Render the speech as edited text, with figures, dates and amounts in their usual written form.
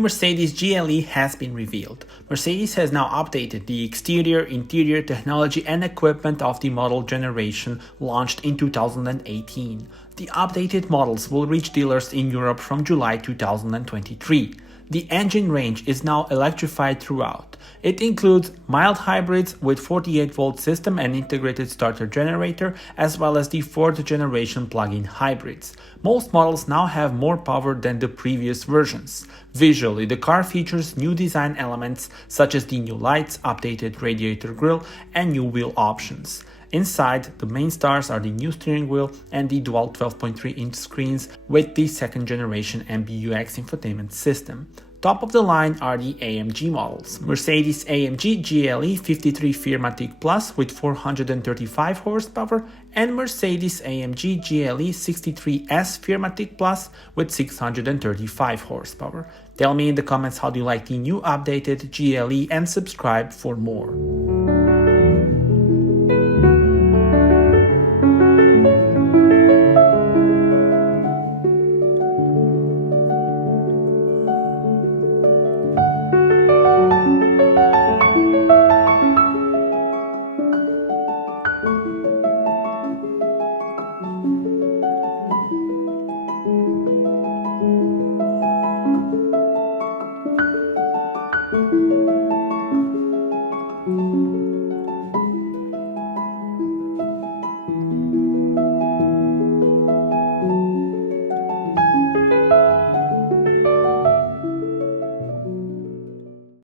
Mercedes GLE has been revealed. Mercedes has now updated the exterior, interior, technology and equipment of the model generation launched in 2018. The updated models will reach dealers in Europe from July 2023. The engine range is now electrified throughout. It includes mild hybrids with 48-volt system and integrated starter generator, as well as the 4th generation plug-in hybrids. Most models now have more power than the previous versions. Visually, the car features new design elements such as the new lights, updated radiator grille, and new wheel options. Inside, the main stars are the new steering wheel and the dual 12.3-inch screens with the 2nd generation MBUX infotainment system. Top of the line are the AMG models: Mercedes-AMG GLE 53 AIRMATIC Plus with 435 horsepower and Mercedes-AMG GLE 63S AIRMATIC Plus with 635 horsepower. Tell me in the comments how do you like the new updated GLE and subscribe for more.